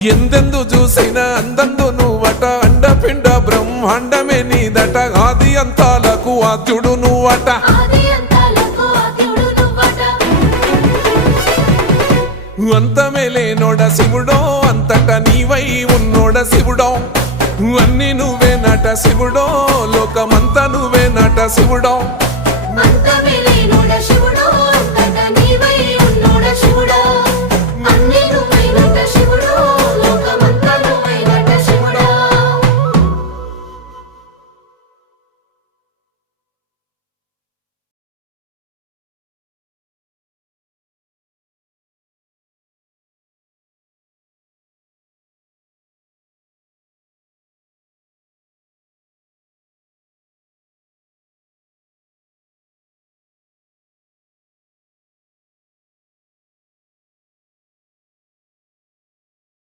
ఎందెందు చూసైనా అందందు నువ్వట అండపిండ బ్రహ్మాండమే నీదట ఆది అంతాలకు ఆద్యుడు నువ్వట అంతమే లేనోడ శివుడో అంతట నీవై ఉన్నోడ శివుడో అన్ని నువ్వే నట శివుడో లోకమంతా నువ్వే నట శివుడో